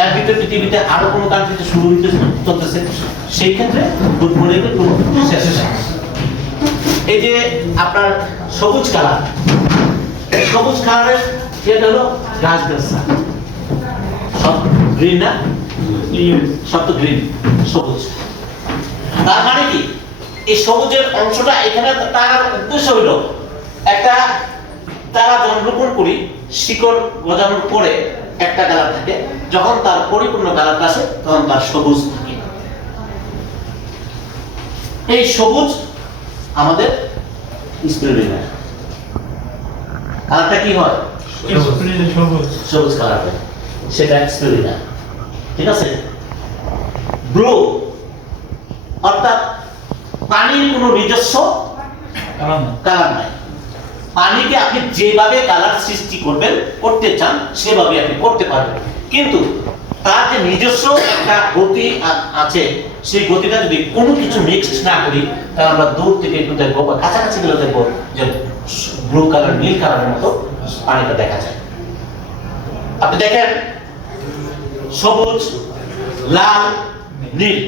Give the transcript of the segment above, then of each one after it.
এর ভিতরে পৃথিবীতে আরো কোনো কান্ট্রিতে শুরু হইতে চলতেছে, সেই ক্ষেত্রে গুড মর্নিং এর কোনো শেষ নেই। এই যে আপনার সবুজ কালার, সবুজ কালারের যেটা হলো গাছগাছরা, সব গ্রিন না, সব তো গ্রিন, সবুজ। তার মানে কি এই সবুজের অংশটা এখানে টাকার উদ্দেশ্য হলো একটা তারা জন্মগ্রহণ করি শিকড় গজানোর পরে একটা কালার থাকে, যখন তার পরিপূর্ণ কালারটা আসে তখন তার সবুজ থাকে। এই সবুজ আমাদের স্পিরুলিনা কালারটা কি হয়? সবুজ কালার হয়, সেটা স্পিরুলিনা। ঠিক আছে। ব্লু অর্থাৎ পানির কোনো নিজস্ব কালার নাই। পানিকে আপনি যেভাবে কালার সৃষ্টি করতে চান সেভাবে আপনি করতে পারবেন, কিন্তু তার যে নিজস্ব একটা গতি আছে, সেই গতিটা যদি কোনো কিছু মিক্সড না করি তাহলে আমরা দূর থেকে একটু দেখবো বা কাছাকাছি গেলে দেখবো যে ব্লু কালার, নীল কালারের মতো পানিটা দেখা যায়। আপনি দেখেন সবুজ, লাল, নীল,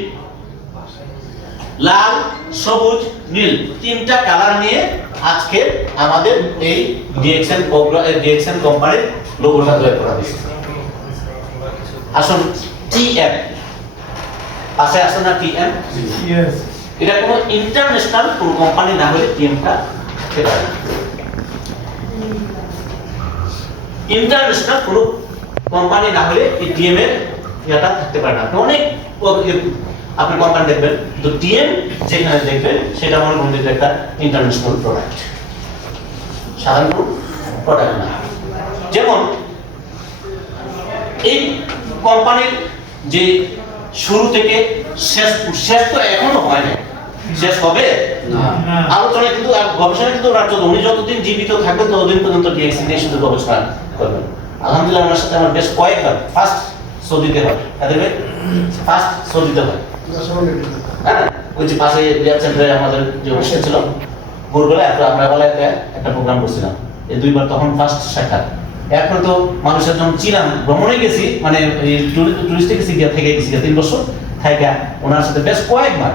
লাল, সবুজ, নীল, তিনটা কালার নিয়ে আজকে আমাদের এই ডিএক্সএন কোম্পানির লোগোটা তৈরি করা হয়েছে। আসুন টিএম পাশে আসে না, টিএম, এটা কোনো ইন্টারন্যাশনাল কোনো কোম্পানি না হলে টিএমটা থাকতে পারে না। ইন্টারন্যাশনাল কোনো কোম্পানি না হলে এই টিএম এর এটা থাকতে পারে না। অনেক আপনি কোম্পানি দেখবেন, তো টিএম যেখানে দেখবেন সেটা মনে করুন যে একটা ইন্টারন্যাশনাল প্রোডাক্ট, সাধারণ প্রোডাক্ট না। যেমন এই কোম্পানির যে শুরু থেকে শেষ তো এখনো হয় না, শেষ হবে না। আলোচনা কিন্তু গবেষণা কিন্তু উনি যতদিন জীবিত থাকবেন ততদিন পর্যন্ত ডিএক্সএন নিয়ে শুধু গবেষণা করবেন। আলহামদুলিল্লাহ ওনার সাথে আমার বেশ কয়েকবার ফার্স্ট সৌদিতে হয়, তাদের ফার্স্ট সৌদিতে হয়। হ্যাঁ, ওই যে পাশে রিয়াদ সেন্টারে আমাদের যে অনুষ্ঠান ছিল ভোরবেলা, আমরা বেলায় একটা প্রোগ্রাম করছিলাম, এই দুইবার তখন ফার্স্ট সাক্ষাৎ। এরপরে তো মানুষের যখন চিনাম ভ্রমণে গেছি, মানে টুরিস্টে গেছি, থেকে গেছি 3 বছর থাইকা ওনার সাথে বেশ কয়েকবার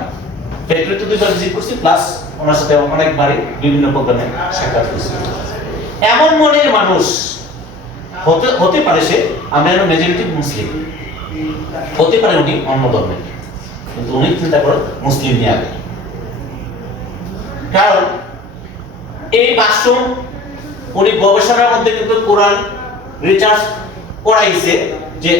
ফ্যাক্টরিতে 2বার ভিজিট করছি, প্লাস ওনার সাথে অনেকবারই বিভিন্ন প্রোগ্রামে সাক্ষাৎ করছি। এমন মনের মানুষ হতে পারে সে, আমরা মেজরিটি মুসলিম, হতে পারে উনি অন্য ধর্মের, কিন্তু উনি চিন্তা করেন মুসলিম নিয়ে আগে। কারণ এই ভাষ্য উনি গবেষণার মধ্যে কিন্তু কোরআন রিসার্চ করাইছে যে